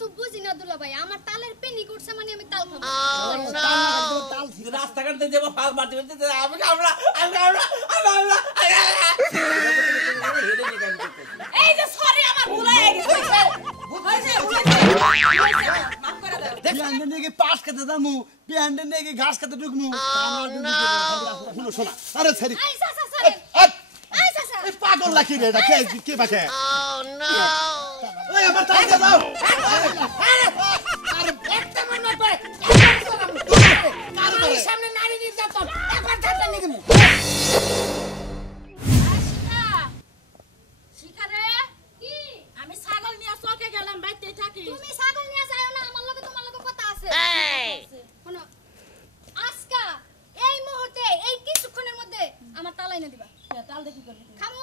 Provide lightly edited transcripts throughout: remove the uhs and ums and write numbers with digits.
Soup বুঝি না দুলা ভাই আমার তালের পেনি করছে মানে আমি তাল খাবো তাল রাস্তাঘাটে দেব ফাল মারতে বলতে আমি আমরা এই যে সরি আমার ভুল হয়ে গেছে মাফ করে দাও পিয়ান্ডে নেগে পাস খেতে দামু পিয়ান্ডে নেগে ঘাস খেতে ঢুকমু শুনো শোনা আরে সরি আই সাসা সরি আই সাসা এই পাগল লাকি রে এটা কে বাকে ওই আমার তাল দে দাও আরে একটা মন না পারে আমার সামনে নারী নির্যাতন একবার ঠাট্টা নিয়ে দেবো আশিকা শিখারে কি আমি ছাগল নিয়ে চকে গেলাম বাইতেই থাকি তুমি ছাগল নিয়ে যাও না আমার লগে তোমার লগে কথা আছে শোনো আজকা এই মুহূর্তে এই কিছুক্ষণের মধ্যে আমার তাল আইনা দিবা তাল দেখি করবি খামু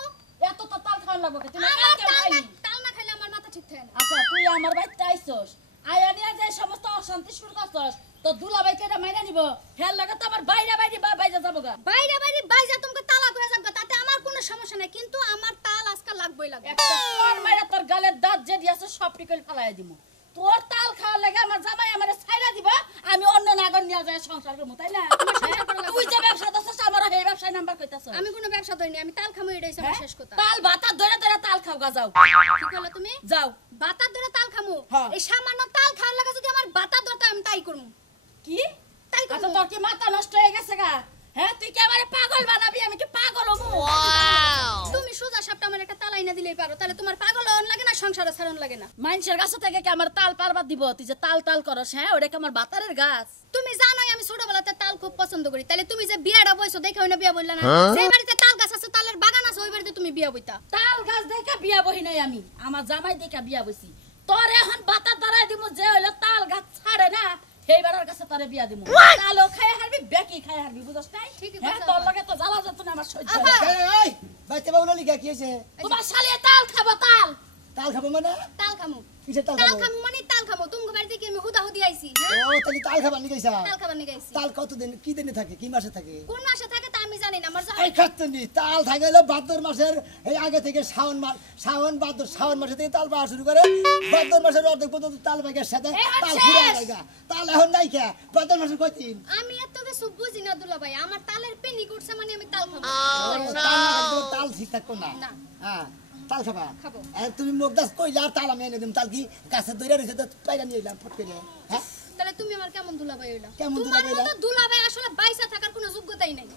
এত তো তাল খাওয়া লাগবে তুই আমার তাল না খাইলে আমার মাথা ঠিক থাকে না আচ্ছা তুই আমার বাইতে আইছস আয়া নিয়ে যে সমস্ত অশান্তি শুরু করছস তো দুলাভাইকে এটা মাইনা নিব হেল লাগে তো আমার বাইরে বাইরে যাবো গা বাইরে বাইরে বাইজা তোমাকে তালাক হয়ে যাবে তাতে আমার কোনো সমস্যা নাই কিন্তু আমার তাল আজকাল লাগবেই লাগবে একটা তোর মাইরা তোর গালের দাঁত যে দিয়েছে সব টিকল ফেলাই দিমু তোর তাল খাওয়া লাগে আমার জামাই আমারে ছাইরা দিব আমি অন্য নাগর নিয়ে যায় সংসার করব তাই না তুই যে ব্যবসা দছস আমার এই ব্যবসায় নাম্বার কইতাছ আমি কোনো ব্যবসা দইনি আমি তাল খামু এটাই আমার শেষ কথা তাল ভাতা ধরে ধরে তাল খাও গা যাও কি কইলা তুমি যাও বাতার ধরে তাল খামু হ্যাঁ। এই সামান্য তাল খাওয়ার লাগে যদি আমার বাতার ধরতে আমি তাই করমু কি তাই আচ্ছা করমু তোর কি মাথা নষ্ট হয়ে গেছে গা হ্যাঁ তুই কি আমারে পাগল বানাবি আমি কি পাগল হবো তুমি সোজা সাপটা আমার একটা তাল আইনা দিলেই পারো তাহলে তোমার পাগল হন লাগে না সংসারে ছাড়ন লাগে না মানুষের কাছে থেকে কি আমার তাল পারবা দিব তুই যে তাল তাল করস হ্যাঁ ওটা কি আমার বাতারের গাছ তুমি জানোই আমি ছোটবেলাতে তাল খুব পছন্দ করি তাহলে তুমি যে বিয়াটা বইছো দেখে না বিয়া বললা না যে বাড়িতে তাল গাছ আছে তালের বাগান আছে ওই বাড়িতে তুমি বিয়া বইতা তাল গাছ দেখা বিয়া বহি নাই আমি আমার জামাই দেখা বিয়া বইছি তোর এখন বাতা ধরাই দিমু যে হইলো তাল গাছ ছাড়ে না সেই বেড়ার কাছে তোরে বিয়া দিমু তালও খাই হারবি বেকি খাই হারবি বুঝছ নাই ঠিকই হ্যাঁ বলছো, তোর আপা। লগে তো জ্বালা যত না আমার সহ্য আপা। হয় না। এই বাইতে বাউলা লিখা কি হইছে তোমার শালি তাল খাবো তাল তাল খাবো মানে তাল খামু কিসের তাল তাল খাবো খামু মানে তাল খামু তুমি বাড়িতে কি আমি হুদা হুদি আইছি ও হ্যাঁ তাহলে তাল খাবার নি গাইছা তাল খাবার নিয়ে আইছি তাল কতদিন কি দিনে থাকে কি মাসে থাকে কোন মাসে থাকে তা আমি জানি না আমার এই খাচ্ছেনি তাল থাকে হলো ভাদ্র মাসের এই আগে থেকে শ্রাবণ মাস শ্রাবণ মাসে থেকে তাল পাওয়া শুরু করে ভাদ্র মাসের অর্ধেক পর্যন্ত তাল পাইকার সাথে তাল ফুরা জায়গা তাল এখন নাই খা ভাদ্র মাসের কয়দিন আমি এত কিছু বুঝি না দুলা ভাই আমার তালের পেনি করছে মানে আমি তাল খাবো তাল ঠিক থাকবো না না। হ্যাঁ তাল খাবা খাবো। আর তুমি মুখ দাস কইলা আর তাল আমি এনে দিম তাল কি গাছে দইরা রইছে তো পাইরা নিয়ে এলাম ফট করে হ্যাঁ তাহলে তুমি আমার কেমন দুলা ভাই হইলা কেমন তোমার দুলাভাই হইলা? মতো দুলা ভাই আসলে বাইসা থাকার কোনো যোগ্যতাই নাই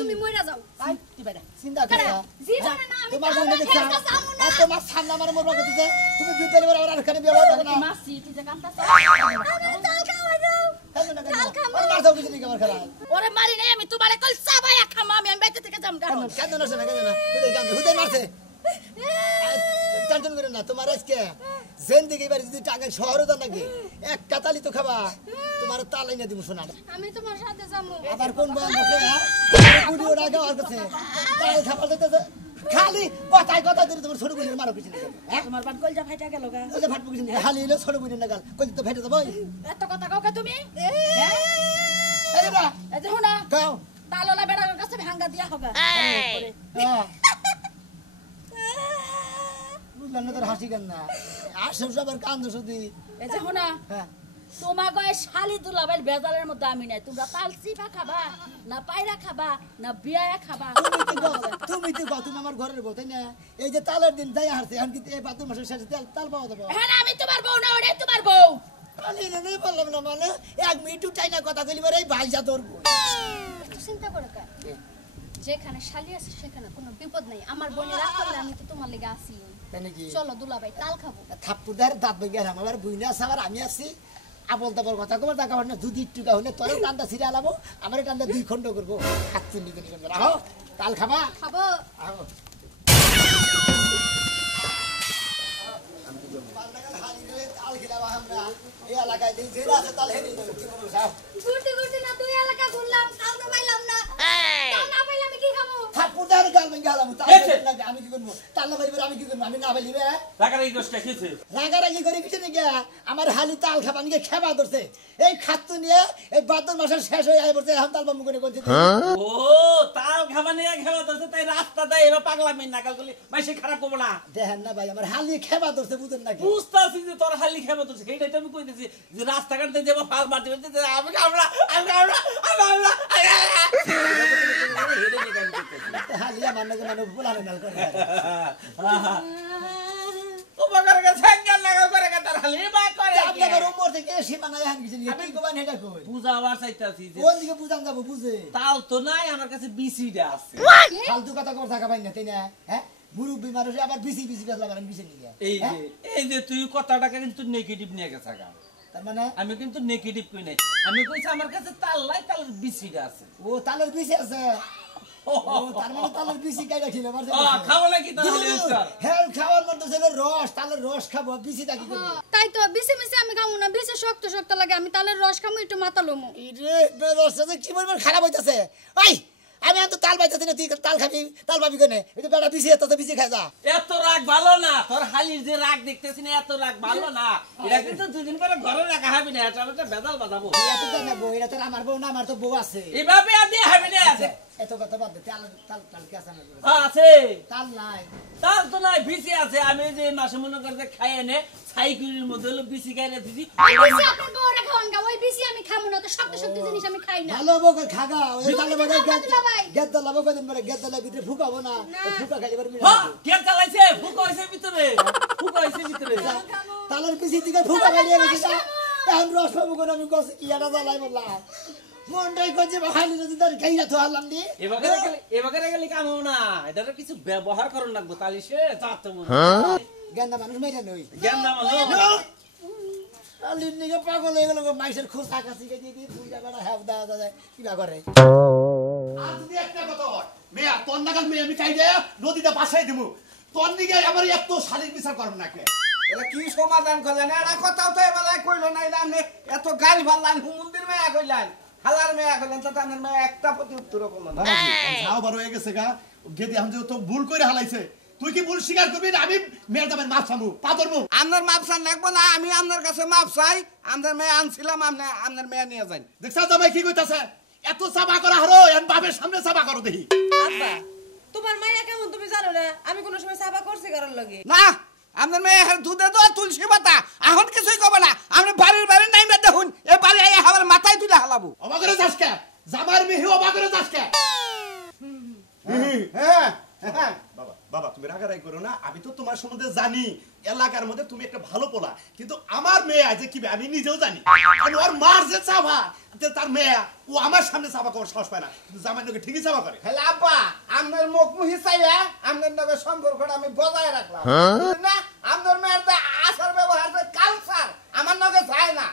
তুমি মইরা যাও আই কি বাইরা চিন্তা করে কারা? জীবনে না আমি তোমার তাল মনে দেখছ খেলতে যাবো না। আর তোমার সামনে আমার মরবা করতেছে তুমি বিদ্যালয় বড় আর এখানে বিয়ে করবে না মাসি তুই যে কান্তা আমার তাল খাওয়া দাও কেন না কেন তাল খাবো। আর মার দাও কিছু নেই আমার খেলা ওরে মারি নাই আমি তোমারে কল চাবাইয়া খাম আমি বাইতে থেকে যাম গা কেন না শোনা কেন না হুদে মারছে টেনশন করে না তোমার আজকে জিন্দেগি বাড়ি যদি টাকা শহরে যান নাকি এক কাতালি তো খাবা তোমার তালাই না দিব শোনা আমি তোমার সাথে যাবো আবার কোন বন্ধ ভিডিও রাখা আর কাছে তাল খাবার দিতে খালি কথা দিলে তোমার ছোট বোনের মারো কিছু হ্যাঁ তোমার বাট কলজা ফাইটা গেল গা ওই যে ফাটবো কিছু খালি হলো ছোট বোনের নাগাল কই তো ফেটে যাবো এত কথা কাউকে তুমি আরে না এই যে হুনা গাও তাললা বেড়ার কাছে ভাঙ্গা দিয়া হোগা হ্যাঁ বুঝলাম না তোর হাসি কেন না আসে সবার কান্দ শুধু এই যে হুনা হ্যাঁ তোমার গয় শালি দুলাবের বেজালের মধ্যে আমি নাই তোমরা তাল চিপা খাবা না পায়রা খাবা না বিয়া খাবা তুমি তো তুমি আমার ঘরের বউ তাই না এই যে তালের দিন যাই হারছে এখন কিন্তু এই ভাদ্র মাসের শেষে তাল পাওয়া যাবে হ্যাঁ আমি তোমার বউ না ওটাই তোমার বউ আমি নেই বললাম না মানে এক মিনিট টাই না কথা কইলি এই ভাইজা তোর একটু চিন্তা করো কা যেখানে শালি আছে সেখানে কোনো বিপদ নাই আমার বোনের রাগ করলে আমি তো তোমার লেগে আসি তাই নাকি চলো দুলা ভাই তাল খাবো থাপ্পুর দেয় দাঁত বেগে আমার বুইনা আছে আবার আমি আছি আবল তাবল কথা কবার দেখা না যদি একটু হলে তোর টানটা ছিঁড়ে আলাবো আমার টানটা 2 খণ্ড করবো খাচ্ছি নিজে নিজে রাখো তাল খাবা খাবো আহো ঘুরতে ঘুরতে না দুই এলাকা ঘুরলাম তাল তো পাইলাম না তাল না পাইলে আমি কি খাবো থাপ্পুর দেয় গাল ভেঙে গেলাম আমি কি করবো তাল বাড়ি আমি কি করবো আমি না বলিবে রাগারাগি দোষটা খেয়েছে রাগারাগি করে কিছু নাকি আমার হালি তাল খাবা নিয়ে খেবা ধরছে এই খাদ্য নিয়ে এই ভাদ্র মাসের শেষ হয়ে আই পড়ছে এখন তাল বাম্বু করে করছে ও তাল খাবা নিয়ে খেবা ধরছে তাই রাস্তাটা এবার পাগলামি নাকাল করলে মাইসে খারাপ করবো না দেখেন না ভাই আমার হালি খেবা ধরছে বুঝেন নাকি বুঝতেছি যে তোর হালি খেবা ধরছে সেইটাই তো আমি কইতেছি যে রাস্তাঘাট দিয়ে যাবো ফাল মারতে মারতে আমি কামড়া হালি আমার নাকি মানে বলানো নাল করে উপকার কে সাঙ্গাল লাগা করে কে তার হালি বা করে আপনি আবার উপর থেকে সীমানা এখন কিছু নিয়ে কি কবান এটা কই পূজা আবার চাইতাছি যে কোন দিকে বুঝান যাব বুঝে তাল তো নাই আমার কাছে বিসিটা আছে ফালতু কথা কর থাকা পাই না তাই না হ্যাঁ মুরব্বি মানুষ আবার বিসি বেসলা পারেন বিসি নিয়ে এই যে তুই কথাটাকে কিন্তু নেগেটিভ নিয়ে গেছে গা তার মানে আমি কিন্তু নেগেটিভ কই নাই আমি কইছি আমার কাছে তাল নাই তালের বিসিটা আছে ও তালের বিসি আছে ও তার মানে তালের বিসি কাইটা ছিল মারছে খাবো নাকি তাহলে হেল খাওয়ার মতো ছিল রস তালের রস খাবো বিসিটা কি করব তাই তো বিসি মিসি আমি খামু না বিসি শক্ত শক্ত লাগে আমি তালের রস খামু একটু মাথা লমু ইরে বেরসে কি বলবো খারাপ হইতাছে ওই আমি তো তাল পাইতাছি না তুই তাল খাবি তাল পাবি কেনে এই তো বেটা বিসি এত বিসি খাই যা এত রাগ ভালো না তোর হালির যে রাগ দেখতেছিস না এত রাগ ভালো না এটা কিন্তু দুদিন পরে ঘরে রাখা হবে না এটা একটা বেজাল বাজাবো এত তো না বউ এটা তো আমার বউ না আমার তো বউ আছে এভাবে আদি হবে না আছে এত কথা বাদ দে তাল তাল তাল কি আছে আমার আছে তাল নাই তাল তো নাই বিসি আছে আমি যে মাসে মনে করতে খাই এনে সাইকেলের মধ্যে হলো বিসি খাইলে দিছি বিসি আপনি বউরা খাওয়ান গা ওই বিসি আমি খামু না তো শক্ত শক্ত জিনিস আমি খাই না ভালো বউ খাগা ওই তালে বড় ভাই। গেদ দলা বউ দিন পরে গেদ দলা ভিতরে ফুকাবো না ফুকা খাইলে পারবি না হ্যাঁ কে চালাইছে ফুক হইছে ভিতরে ফুক হইছে ভিতরে তালের পিছি দিকে ফুকা খাইলে গেছে এখন রস পাবো কোন আমি কষ্ট কি এটা জ্বালাই বললাম মনটাই কইছে খাইলে যদি তার খাইয়া তো হারলাম দি এবারে গেলে কাম হবে না এটার কিছু ব্যবহার করন লাগবো তালি সে যাতে মনে গেন্দা মানুষ মেরে নই জ্ঞান দাম হলো তালির নিকে পাগল হয়ে গেল মাইসের খোঁজ কাছে গিয়ে দিয়ে দুইটা বেড়া হ্যাপ দেওয়া যায় কিবা করে আর যদি একটা কথা হয় মেয়া তোর নাগাল মেয়ে আমি চাই দেয়া নদীটা বাসাই দিব তোর দিকে আমার এত শারীরিক বিচার করব না কে এটা কি সমাধান করলেন এটা কথাও তো এবেলায় কইলো না এটা আপনি এত গাড়ি ভাল্লান হুমুন্দির মেয়া কইলেন হালার মেয়া কইলেন তো তাদের মেয়া একটা প্রতি উত্তর করলো না যাও বড় হয়ে গেছে গা গেদি এখন যে তো ভুল করে হালাইছে তুই কি ভুল স্বীকার করবি না আমি মেয়ের দামের মাপ চামু পা ধরবো আপনার মাপ চান লাগবো না আমি আপনার কাছে মাপ চাই আপনার মেয়ে আনছিলাম আপনার মেয়ে নিয়ে যান দেখছা জামাই কি কইতাছে এত চাপা করা হলো এখন বাপের সামনে চাপা করো দেখি আব্বা তোমার মাইয়া কেমন তুমি জানো না আমি কোন সময় সাবা করছি কারণ লাগে না আপনার মেয়ে দুধে তো তুলসী পাতা এখন কিছুই কবে না আপনি বাড়ির নাইমে দেখুন এই বাড়ি আইয়া আমার মাথায় তুলে হালাবো অবাক করে যাস কে জামার মেয়ে অবাক করে যাস কে হ্যাঁ বাবা বাবা তুমি রাগারাগি করো না আমি তো তোমার সম্বন্ধে জানি এলাকার মধ্যে তুমি একটা ভালো পোলা কিন্তু আমার মেয়ে আছে কি আমি নিজেও জানি আর ওর মার যে চাপা তার মেয়ে ও আমার সামনে চাপা করার সাহস পায় না কিন্তু জামাই লোকে ঠিকই চাপা করে হ্যালো আব্বা আপনার মুখ মুহি চাইয়া আপনার নগে সম্পর্কটা আমি বজায় রাখলাম না আপনার মেয়ের যে আচার ব্যবহার যে কালচার আমার নগে যায় না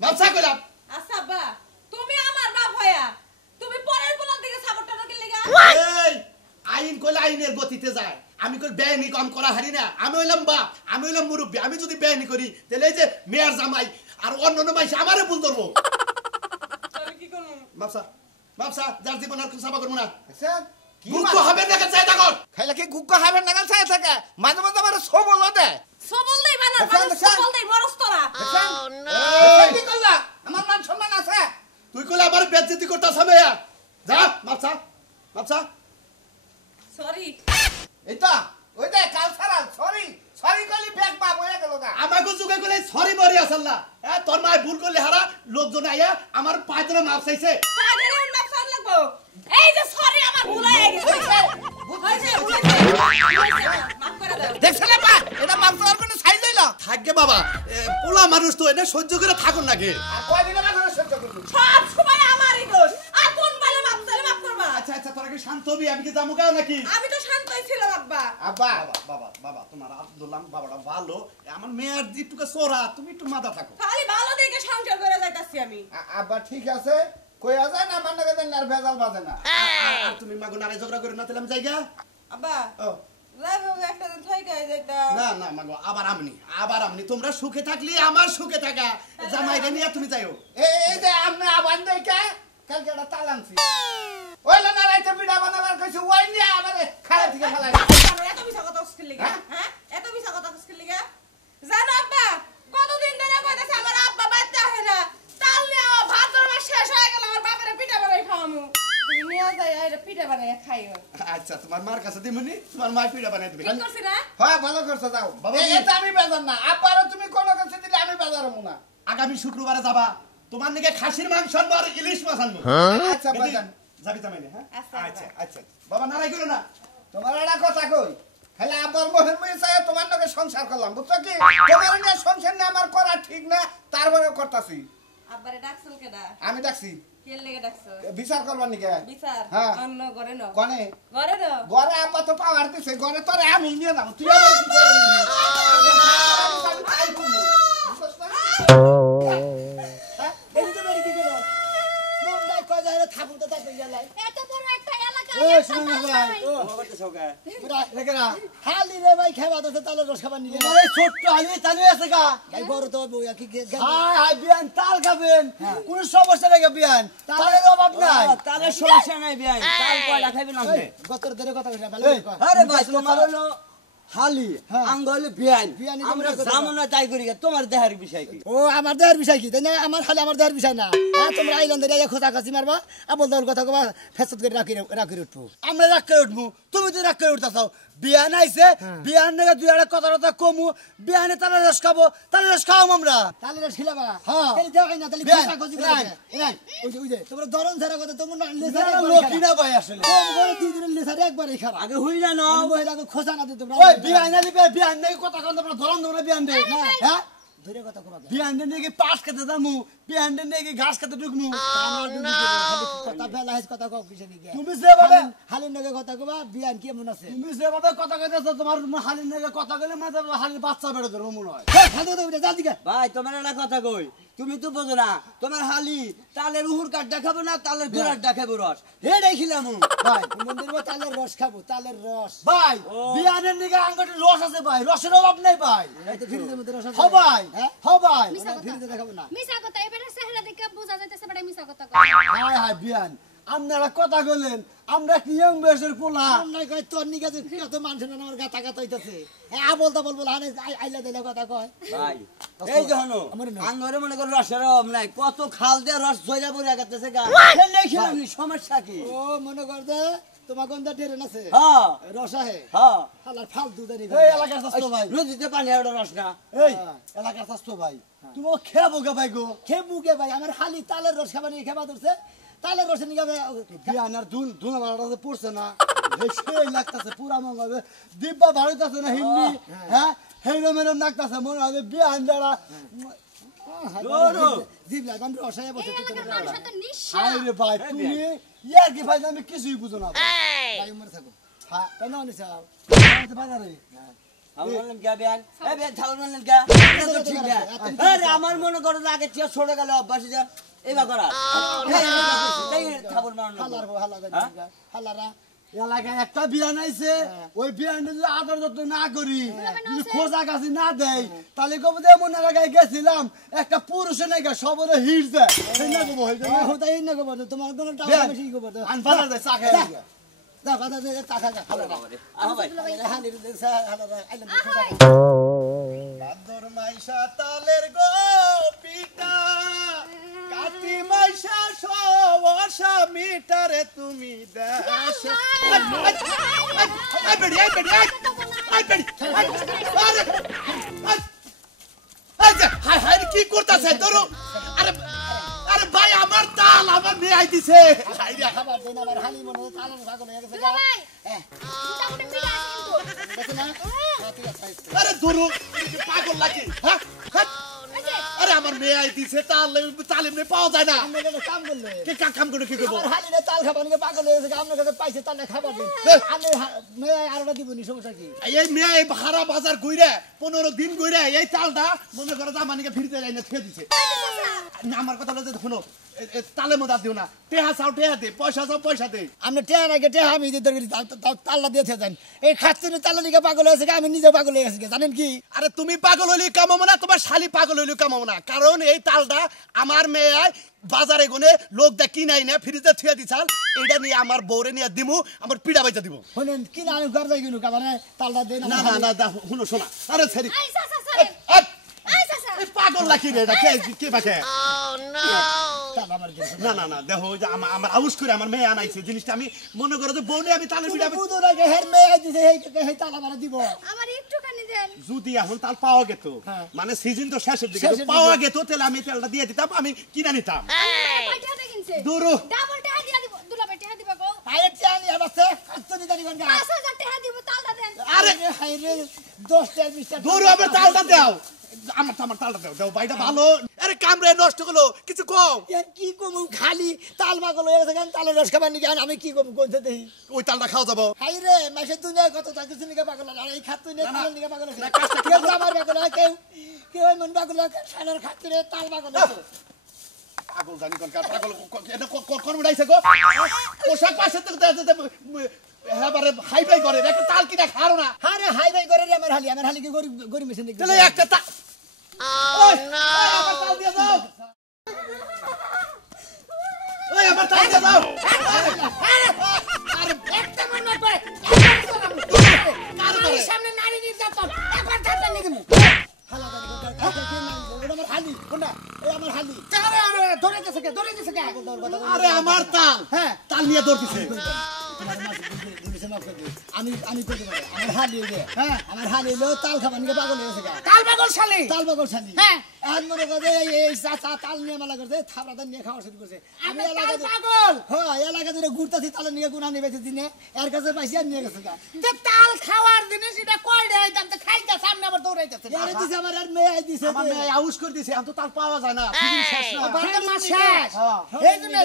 মাপসা কইলাম আচ্ছা আব্বা তুমি আমার বাপ হইয়া তুমি পরের পোলার দিকে সাপোর্টটা রাখি লাগা এই আইন কইলে আইনের গতিতে যায় আমি কই বেআইনি কম করা হারি না আমি হইলাম বাপ আমি হইলাম মুরব্বী আমি যদি বেআইনি করি তাহলে এই যে মেয়ের জামাই আর অন্য মাইসে আমারে ভুল ধরবো তাহলে কি করব মাপসা যার জীবন আর কিছু চাপা করবো না কি গুপ্ত হবে না চাই থাকর খাইলে কি গুগ্গ হাবেন নাগাল চাই থাকে মাঝে মাঝে আমার সবল দেয় সবল দেই বানার দেখেন, মানুষ দেখেন। সবল দেই মরস্তরা কি করলা আমার মান সম্মান আছে তুই কইলে আমার বেজ্জতি করতাছ মেয়া যা মাপসা সরি এই তো ওই দে কালচার সরি কলি ব্যাগ পা বইয়া গেল গা আমাকে যুগে কইলে সরি মরি আসাল্লা তোর মায় ভুল করলে হারা লোকজন আইয়া আমার পায়ে ধরে মাপ চাইছে পাগেরে উন্নত সান লাগবো এই যে সরি আমার ভুল হয়ে গেছে মাফ করে দাও দেখছলে পা এটা মাপসার কোন সাইজ হইলো থাকবে বাবা পোলা মানুষ তো এটা সহ্য করে থাকুন নাকি আর কয়দিনের মাঝে সহ্য করবি সব সময় আমারই দোষ আর কোন বেলা মাপ চাইলে মাফ করবা আচ্ছা তোরা কি শান্ত হবি আমি কি যাবো গাও নাকি আমি তো শান্তই ছিলাম আব্বা আব্বা বাবা তোমার আব্দুল্লাহ বাবাটা ভালো আমার মেয়ের যেটুকু চোরা তুমি একটু মাথা থাকো খালি ভালো দেখে সংসার করে যাইতাছি আমি আব্বা ঠিক আছে কইয়া যায় না আমার নাকি আর ভেজাল বাজে না আর তুমি মাগো নারে ঝগড়া করে না তাহলে আমি জায়গা আব্বা ও লাইভ একটা দিন থাইকা যাইতা না মাগো আবার আমনি তোমরা সুখে থাকলে আমার সুখে থাকা জামাইটা নিয়ে তুমি যাইও এই যে আপনি আবার দেখে কালকে একটা তাল আনছি ওইলা না রাইতে পিঠা বানাবার কইছি ওই নিয়ে আমারে খাড়া থেকে ফেলাই এত মিছা কথা কইছিস লিগা হ্যাঁ এত মিছা কথা কইছিস লিগা জানো আব্বা কতদিন ধরে কইতাছে আমার আব্বা বাচ্চা আহে না তাল নিয়ে ভাতর মাস শেষ হয়ে গেল আমার বাবারে পিঠা বানাই খাওয়ামু তুমি নিয়ে যাই আইরে পিঠা বানাই খাইও আচ্ছা তোমার মার কাছে দিমুনি তোমার মা পিঠা বানাই দিবে ঠিক করছিস না হ্যাঁ ভালো করছো যাও বাবা, এটা আমি বেজার না আব্বারে তুমি কোন কাছে দিলে আমি বেজার হবো না আগামী শুক্রবারে যাবা তোমার নাকি খাসির মাংস আনবো আর ইলিশ মাছ আনবো আচ্ছা বাজান যাবি তামাইনে হ্যাঁ আচ্ছা, আচ্ছা আচ্ছা বাবা নারাই করো না তোমার একটা কথা কই খালি আব্বার মোহের মই চাই তোমার লগে সংসার করলাম বুঝছো কি তোমার নিয়ে সংসার নিয়ে আমার করা ঠিক না তারপরে করতাছি আব্বারে ডাকছল কেডা আমি ডাকছি কে লেগে ডাকছো বিচার করবার নিকে বিচার হ্যাঁ। অন্য ঘরে ন কনে ঘরে ন ঘরে আপাতত পাওয়ার দিছে ঘরে তোরে আমি নিয়ে যাবো তুই আবার কি করে নিবি? আমি তাই করবো। বুঝছস না? হ্যাঁ এই যে মেরে কি করো মন নাই কয় যায় থাকুন তো তাই গেলাই এত বড় একটা এলাকা ও একটা শুনুন তাল ভাই নাই। ও করতে সৌকা লেখেরা খালি রে ভাই খাওয়া তো তালে রস খাবার নিয়ে আরে ছোট্ট আলু চালু আছে গা ভাই বড় তো বউয়া কি হাই হাই বিয়ান তাল খাবেন কোন সমস্যা নাই গা বিয়ান তালের অভাব নাই তাহলে সমস্যা নাই বিয়াই তাল কয়টা খাইবেন আপনি গতর ধরে কথা কইরা ভালো এই, করে কয়। আরে ভাই তোমার হলো হালি হ্যাঁ। আঙ্গ হলো বিয়ান বিয়ানি আমরা তোমরা কথা জামনা তাই করি গা, তোমার দেহের বিষয় কি ও আমার দেহের বিষয় কি তাই না আমার খালি আমার দেহের বিষয় না হ্যাঁ তোমরা আইলন ধরে খোঁচা খাসি মারবা আবল দল কথা কবা ফেসত করে রাখি উঠবো আমরা রাগ করে উঠবো তুমি তো রাগ করে উঠতেছাও বিয়ান আইছে বিয়ান নাকি দুই একটা কথা কমু বিয়ানে তালে রস খাবো তালে রস খাও আমরা তালে রস খিলাবা হ্যাঁ। তাহলে দেওয়া না তাহলে বিয়ান, খোঁচা খাসি বিয়ান, বিয়ান ওই যে তোমরা ধরন ছাড়া কথা তোমরা না লোকি না ভাই আসলে দুই দিনের লেসারে একবারই খারাপ আগে হই না ন মহিলাকে খোঁচা না দিতে তোমরা ওই বিয়ান আলি বিয়ান নাকি কথা কন তোমরা ধরন তোমরা বিয়ান দে হ্যাঁ ধরে কথা কবা বিয়ান নাকি পাস খেতে যামু বিয়ান নাকি ঘাস খেতে ঢুকমু কথা বেলা হেস কথা কও কিসে নিকে তুমি যেভাবে হালির নগে কথা কবা বিয়ান কেমন আছে তুমি যেভাবে কথা কইতেছো তোমার হালির নাকি কথা কইলে মাঝে হালির বাচ্চা বেড়ে ধরবো মনে হয় খালি তো যা দিকে ভাই তোমার একটা কথা কই তুমি তো বোঝো না তোমার হালি তালের উহুর কাঠ দেখাবো না তালের গোড়ার দেখাবো রস হে দেখিলাম ভাই মন্দির তালের রস খাবো তালের রস ভাই বিয়ানের নিকে আঙ্গটি রস আছে ভাই রসের অভাব নাই ভাই এই তো ফ্রিজের মধ্যে রস আছে হ ভাই হ্যাঁ হ ভাই মিছা কথা ফ্রিজে দেখাবো না মিছা কথা এবারে চেহারা দেখে বোঝা যাইতেছে বড় মিছা কথা কয় হাই হাই বিয়ান আপনারা কথা কইলেন আমরা কি ইয়ং বয়সের পোলা নাই কয় তোর নিকে যে কত মানুষ না আমার গাতা গাতা হইতাছে হ্যাঁ বলতা বলবো আনে আইলা দিলে কথা কয় ভাই এই যে হনো আমার না। আঙ্গরে মনে করো রসের অভাব নাই কত খাল দিয়ে রস জয়রা পড়ে গেছে গা দেখিলাম সমস্যা কি ও মনে কর যে তোমার গন্ধা টেরেন আছে হ্যাঁ রসা হে হ্যাঁ হালার ফালতু জানি এই এলাকার স্বাস্থ্য ভাই নদীতে পানি আর রস না এই এলাকার স্বাস্থ্য ভাই তুমি খেয়াবো গে ভাই গো খেবুকে ভাই আমার খালি তালের রস খাবার নিয়ে খেবা ধরছে তালের রস নিয়ে বিয়ানার ধুন বাড়াতে পড়ছে না সেই লাগতাছে পুরা মঙ্গল দিব্যা ভারতাছে না হিন্দি হ্যাঁ হেরো মেরো নাকতাছে মনে হবে বিয়ান যারা জিবলা গান রসায় বসে এই এলাকার মানুষ তো নিঃস্ব হাই রে ভাই তুমি ইয়ার কি ভাই আমি কিছুই বুঝো না ভাই উমর থাকো হ্যাঁ তাই না অনিসা বাজারে আমি বললাম গা বিয়ান এ বিয়ান থাকুন বললেন গা এটা তো ঠিক না আরে আমার মনে করো যে আগে চেয়ে ছোট গেল অভ্যাস যা এবার করা এই থাবর মারন হালার হালারা এলাকায় একটা বিয়ান আইছে ওই বিয়ান যদি আদর যত্ন না করি যদি খোঁজা কাছি না দেয় তাহলে কবে এমন এলাকায় গেছিলাম একটা পুরুষে নাকি সবরে হিট দেয় সেই না কব হইতে হতাই না গোবর তোমার কোন টাকা বিয়ান বেশি গোবর আনফালা দেয় চা খাই দা কথা দে টাকা দা হালারা আহ ভাই হালির দে হালারা আইলা খোঁজা বাদর মাইশা তালের গো পিটা কাটি মাইশা সওয়াশা মিটারে তুমি দেশ আই বেড়ি আই বেড়ি আরে আচ্ছা হাই হাই কি করতাছে তোর আরে আরে ভাই আমার তাল আমার মেয়ে আইতিছে হাই রে খাবার দেন আমার হালি মনে হয় তালের পাগল হয়ে গেছে দুলা ভাই হ্যাঁ মোটামুটি পিঠা আছে কিন্তু দেখছ না হ্যাঁ ঠিক আছে আরে ধরু পাগল লাগে হ্যাঁ হ্যাঁ? এই যে আরে আমার মেয়ে আইতিছে তাল এমনি পাওয়া যায় না আমরা এটা কাম করলে কে কাম করে কি করবো আমার হালিরে তাল খাবার নিয়ে পাগল হয়ে গেছে আপনার কাছে পাইছে তালে খাবার দিন আমি মেয়ে আরোটা দিবনি সমস্যা কি এই মেয়ে এই হারা বাজার ঘুরে 15 দিন ঘুরে এই চালটা মনে করে জামানিকে ফিরতে যাই না খেয়ে দিছে না, আমার কথা হলো যে শুনো তালে মদা দিও না টেহা চাও টেহা দে পয়সা চাও পয়সা দে আপনি টেহা নাকি টেহা আমি দিতে তাল্লা দিয়েছে যান এই খাচ্ছেন তাল্লা দিকে পাগল হয়েছে আমি নিজে পাগল হয়ে গেছি জানেন কি আরে তুমি পাগল হইলে কামাবো না তোমার শালি পাগল হইলে কামাবো না কারণ এই তালটা আমার মেয়ে বাজারে গনে লোক দা কিনাই না ফ্রিজে থুয়া দিছাল এইটা নিয়ে আমার বউরে নিয়ে দিমু আমার পিড়া বাইজা দিব শুনেন কি না আমি ঘর যাই কিনু কারণে তালটা দেন না না না দা শুনো শোনা আরে ছেড়ি আই চাচা সারেন আই চাচা এই পাগল নাকি রে এটা কে বাকে তাল আমার দেন না না না দেখো ওই যে আমার আউস করে আমার মেয়ে আনাইছে জিনিসটা আমি মনে করো যে বউনে আমি তালের পিড়া বুদো লাগে হের মেয়ে দিছে এই তাল আমার দিব আমার একটুখানি দেন যদি এখন তাল পাওয়া গেত হ্যাঁ। মানে সিজন তো শেষের দিকে শেষের দিকে। পাওয়া গেত তাহলে আমি তেলটা দিয়ে দিতাম আমি কিনে নিতাম কয়টা টাকা কিনছে দূরু। ডাবল টাকা দিয়া দিব দুলাভাই টাকা দিবা গো আরে চানি আবাসে কত নি জানি গঙ্গা 5000 টাকা দিব তালটা দেন আরে হাইরে 10 টা 20 টা দূর আমার তালটা দাও আমার তালটা দাও দাও বাইটা ভালো আরে কামড়ে নষ্ট করলো কিছু কম এর কি কম খালি তাল পাগল হয়ে গেছে কেন তালের রস খাবার নিকে আমি কি কম কোনতে দেই ওই তালটা খাওয়া যাবো হাইরে মাসে দুনিয়ায় কত থাকছে নিকে পাগল আর এই খাত তুই না, না। তালের নিকে পাগল আছে না, কাজটা কেউ আমার পাগল হয় কেউ মন পাগল হয় সানার খাত রে তাল পাগল আছে পাগল জানি কোন পাগল এটা কোন উড়াইছে গো পোশাক পাশে তো এবারে হাই ফাই করে একটা তাল কিনা খারো না আরে হাই ভাই করে রে আমার হালি কি গরিব গরিব মেশিন দেখি তাহলে একটা তাল ওই আমার তাল দিয়ে দাও ওই আমার তাল দিয়ে দাও আরে একটা মন করে আমার সামনে নারী নির্যাতন একবার তালটা নিয়ে দেবো হালা জানি ওটা আমার হালি কোনটা এই আমার হালি আরে আরে ধরে গেছে কে আরে আমার তাল হ্যাঁ তাল নিয়ে দৌড় দিছে আমি কইতে পারি আমার হালি রে হ্যাঁ আমার হালি লো তাল খাবার নিয়ে পাগল হয়ে গেছে তাল পাগল শালি হ্যাঁ আর মনে করে এই চাচা তাল নিয়ে মালা করতে থাবড়া নিয়ে খাওয়া শুরু করছে আমি এলাকা পাগল হ্যাঁ এলাকা ধরে ঘুরতেছি তাল নিয়ে গুনা নিয়ে বেঁচে দিনে এর কাছে পাইছি আর নিয়ে গেছে তাল খাওয়ার জিনিস এটা কই রে দাম খাইতে সামনে আবার দৌড়াইতেছে আরে দিছে আমার আর মেয়ে দিছে আমার মেয়ে আউস করে দিছে এখন তো তাল পাওয়া যায় না সিজন শেষ না বারো মাস শেষ এই জন্য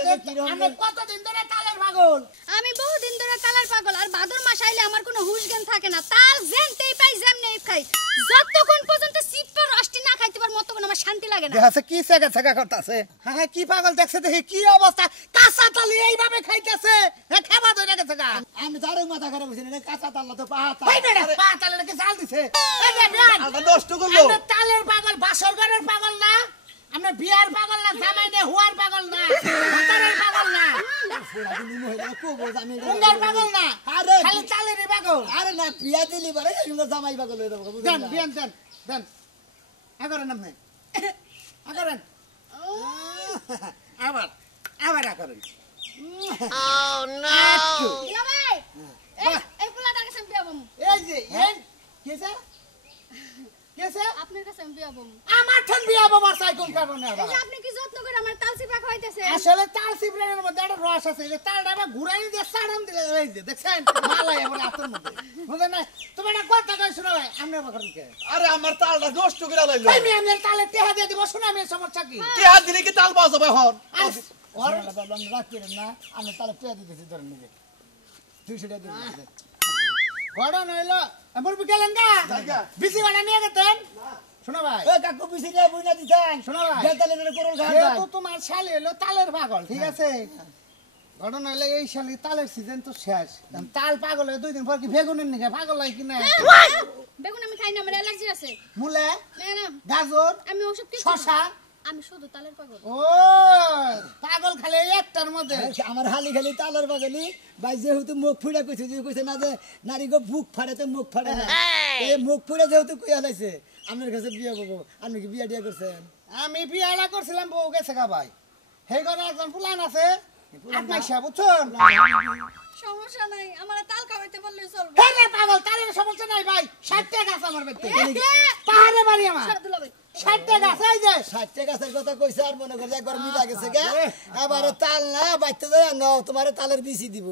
আমরা কতদিন ধরে তালের পাগল আমি বহুদিন ধরে তালের পাগল আর ভাদর মাস আইলে আমার কোনো হুশ জ্ঞান থাকে না তাল যেমতেই পাই যেমনেই খাই যতক্ষণ পর্যন্ত সিপর রসটি না খাইতে পার মত কোনো আমার শান্তি লাগে না দেখাছে কি সেগা সেগা করতেছে হ্যাঁ কি পাগল দেখছে দেখি কি অবস্থা কাঁচা তালি এইভাবে খাইতেছে হ্যাঁ খাবা ধরে গেছে গা আমি তার মাথা খারাপ হইছে না কাঁচা তাল তো পাহাতা ভাই বেটা পা তালের কি জাল দিছে এই যে বিয়ান তালটা নষ্ট করলো আমরা তালের পাগল বাসর ঘরের পাগল না আমরা বিয়ার পাগল না জামাই নে হুয়ার পাগল না ভাতারের পাগল না উঙ্গার পাগল না আরে খালি তালেরই পাগল আরে না পিয়া দিলি বারে সুন্দর জামাই পাগল হয়ে যাবো দেন বিয়ান দেন আগরেন আপনি আগরেন আবার আগরেন দুলাভাই এই পোলাটার কাছে আমি বিয়া বমু এই যে এই কেসে কেসে আপনার কাছে আমি বিয়া বমু আমার ঠন বিয়া বাবার সাইকেল কারণে এই যে আপনি কি যত্ন করে আমার তাল সিপা খাওয়াইতেছেন আসলে তাল সিপ্রেনের মধ্যে একটা রস আছে যে তালটা আবার ঘুরাই দিয়ে সাড়ান দিলে এই যে দেখছেন মালাই এবার আপনার মধ্যে বুঝলেন না তুমি একটা কথা কই শোনো ভাই আমরা বাকর দিকে আরে আমার তালটা নষ্ট করে লাইলো ভাই আমি তালে টেহা দিয়ে দিব শোনা আমি সমস্যা কি কি হাত দিলে কি তাল পাওয়া যাবে এখন ওর রাখবেন না আমি তাহলে পিয়া দিতেছি ধরেন নিজে 200 টাকা দিন বড় নইলো আমার বিকেলেন গা বিসি বানা নিয়ে গেতেন শোনো ভাই ওই কাকু পিছি নিয়ে বুইনা দিতেন শোনো ভাই গেতালে করল খাওয়া যেহেতু তোমার শালি হলো তালের পাগল ঠিক আছে ঘটনা হলে এই শালি তালের সিজন তো শেষ কারণ তাল পাগল হয়ে 2 দিন পর কি বেগুনের নিকে পাগল হয় কি না বেগুন আমি খাই না আমার অ্যালার্জি আছে মূলে না না গাজর আমি ওসব কিছু শশা আমি শুধু তালের পাগল ও পাগল খালে একটার মধ্যে আমার হালি খালি তালের বাগালি ভাই যেহেতু মুখ ফুড়া কইছে যে কইছে না যে নারী গো বুক ফাড়াতে মুখ ফাড়ে না এই মুখ ফুড়ে যেহেতু কইয়া লাইছে আপনার কাছে বিয়া বলবো আপনি কি বিয়া দিয়া করছেন আমি বিয়াটা করছিলাম বউ গেছে গা ভাই সেই ঘরে একজন পুলান আছে আত্মাইশা বুঝছেন সমস্যা নাই আমার তাল খাওয়াইতে বললেই চলবে হে রে পাগল তালের সমস্যা নাই ভাই 60 টাকা আছে আমার বেতে পাহাড়ে বাড়ি আমার দুলাভাই 60 টাকা আছে এই যে 60 টাকা কথা কইছে আর মনে করে একবার মিলা গেছে গা এবারে তাল না বাইতে যায় না তোমারে তালের বিসি দিব